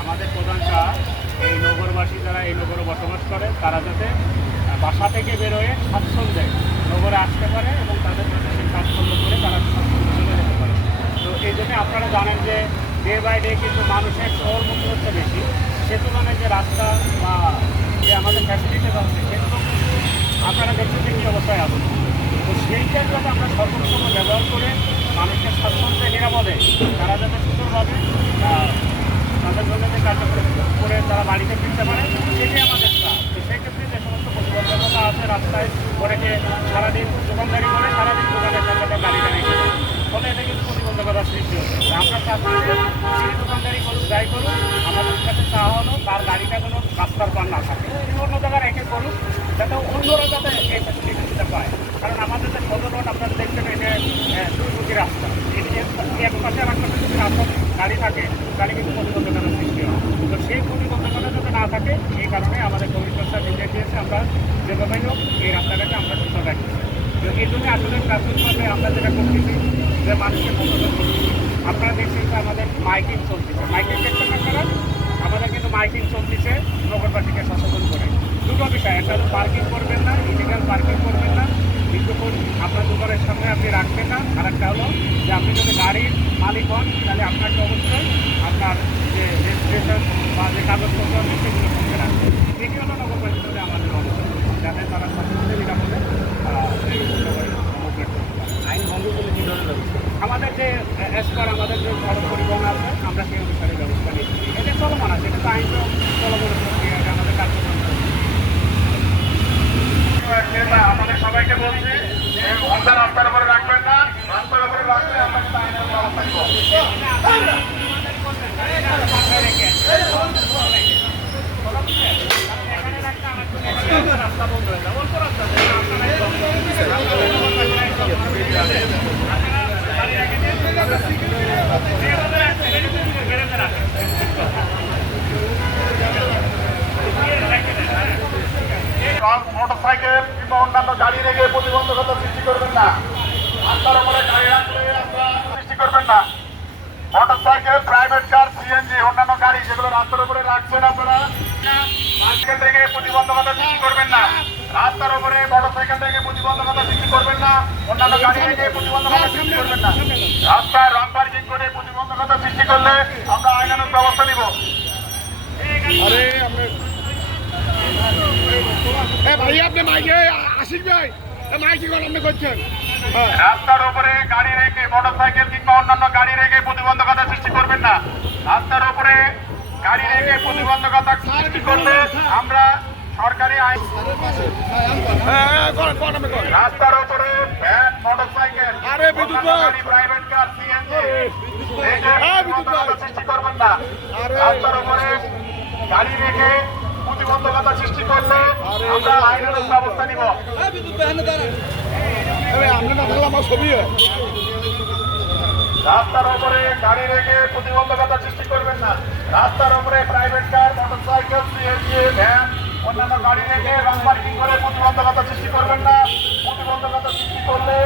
আমাদের প্রধান কাজ এই নগরবাসী যারা এই নগরে বসবাস করে, তারা যাতে বাসা থেকে বেরোয় স্বাচ্ছন্দ্যে। নগরে আসতে পারে এবং তাদের যাতে সেই স্বাচ্ছন্দ্য করে তারা স্বাচ্ছন্দ্যে যেতে পারে। তো এই জন্য আপনারা জানেন যে ডে বাই ডে কিন্তু মানুষের শহরমুখী হচ্ছে বেশি। সে তুলনায় যে রাস্তা বা যে আমাদের ফ্যাসিলিটিস আছে সেগুলো আপনারা দেখছেন যে অবস্থায় আছে। তো সেইটার যাতে আমরা সর্বোত্তম ব্যবহার করে মানুষকে স্বাচ্ছন্দ্যে নিরাপদে তারা যাতে সুন্দরভাবে আহ, তাদের জন্য যে কার্যক্রম করে তারা বাড়িতে ফিরতে পারে সেটাই আমাদের কাজ সেই ক্ষেত্রে যে সমস্ত প্রতিবন্ধকতা আছে রাস্তায়, অনেকে সারাদিন দোকানদারি করে, সারাদিন দোকানের সামনে গাড়িটা রেখে ফলে এটা কিন্তু প্রতিবন্ধকতার সৃষ্টি হচ্ছে। আমরা চাচ্ছি যে দোকানদারি করুক, যাই করুক, আমাদের কাছে চাওয়া হলো, তার গাড়িটা কোনো রাস্তার পার না থাকে। অন্য জায়গায় রেখে করুক, যাতে অন্যরা যাতে এই ফ্যাসিলিটিটা পায়। কারণ আমাদের যে সদর রোড আপনারা দেখছেন এই যে রাস্তা। যে এক পাশে আর এক পাশে গাড়ি থাকে তাহলে কিন্তু প্রতিবন্ধকতার সৃষ্টি হয় তো সেই প্রতিবন্ধকতা যাতে না থাকে এই কারণে আমাদের কমিশনটা নির্দেশ দিয়েছে আমরা যেভাবেই হোক এই রাস্তাটাকে আমরা সুন্দর রাখি তো এই জন্য আসলে প্রাথমিকভাবে আমরা যেটা করতেছি যে সচেতন করছি। আপনারা দেখছেন যে আমাদের মাইকিং চলতেছে মাইকিং দেখছেন আপনারা আমাদের কিন্তু মাইকিং চলতেছে, নগরবাসীকে সচেতন করে। দুটো বিষয়, একটা হলো পার্কিং করবেন না ইলিগাল পার্কিং করবেন না, বিজ্ঞাপন আপনার দোকানের সামনে আপনি রাখবেন না আর একটা হলো যে আপনি যদি গাড়ির মালিক হন, তাহলে আপনাকে অবশ্যই আপনার যে রেজিস্ট্রেশন বা যে কাগজপত্র আছে, সেগুলো সঙ্গে রাখবেন। এটি হলো নগরবাসীর জন্য আমাদের অবদান যাতে তারা সচেতন নিরাপদে আহ, এই নগরে অপারেট করতে পারে। আইন ভঙ্গ করলে কী ধরনের ব্যবস্থা আমাদের যে এসপার আমাদের যে সড়ক পরিবহন আছে আমরা সেই অনুসারে ব্যবস্থা নিচ্ছি। এটা চলমান আছে এটা তো আইন চলমান প্রক্রিয়া আমাদের কার্যক্রম আমাদের সবাইকে বলছি ঘণ্টা রাস্তার উপরে রাখবেন না রাস্তার উপরে রাখলে কিন্তু আইনের ব্যবস্থা নিব রাস্তা বন্ধ হয়ে যাবে অল্প রাস্তা মোটরসাইকেল কিংবা অন্যান্য গাড়ি রেখে প্রতিবন্ধকতা সৃষ্টি করবেন না। রাস্তার উপরে গাড়ি রাখলে সৃষ্টি করবেন না। মোটরসাইকেল, প্রাইভেট কার, সিএনজি, অন্যান্য গাড়ি যেগুলো রাস্তার উপরে রাখছেন আপনারা, সাইকেল থেকে প্রতিবন্ধকতা সৃষ্টি করবেন না। রাস্তার উপরে মোটরসাইকেল থেকে প্রতিবন্ধকতা সৃষ্টি করবেন না। অন্যান্য গাড়ি থেকে প্রতিবন্ধকতা সৃষ্টি করবেন না। রাস্তায় রং পার্কিং করে প্রতিবন্ধকতা সৃষ্টি করলে আমরা আইনানুগ ব্যবস্থা নিব। আরে এ ভাই আপনি মাইকে আশিক ভাই। মাইকি আপনি করছেন? হ্যাঁ। রাস্তার উপরে গাড়ি রেখে মোটরসাইকেল কিংবা অন্যান্য গাড়ি রেখে প্রতিবন্ধকতা সৃষ্টি করবেন না। রাস্তার উপরে গাড়ি রেখে প্রতিবন্ধকতা সৃষ্টি করলে আমরা সরকারি আইন হ্যাঁ করেন রাস্তার উপরে ভ্যান মোটরসাইকেল আরে বিদ্যুৎ প্রাইভেট কার সিএনজি হ্যাঁ। সৃষ্টি করবেন না। রাস্তার উপরে গাড়ি রেখে প্রতিবন্ধকতা সৃষ্টি করলে আমরা আইনানুগ ব্যবস্থা নিব। রাস্তার উপরে গাড়ি রেখে প্রতিবন্ধকতা সৃষ্টি করবেন না। রাস্তার উপরে private car motorcycle CNG van অন্যান্য গাড়ি রেখে রং পার্কিং করে প্রতিবন্ধকতা সৃষ্টি করবেন না। প্রতিবন্ধকতা সৃষ্টি করলে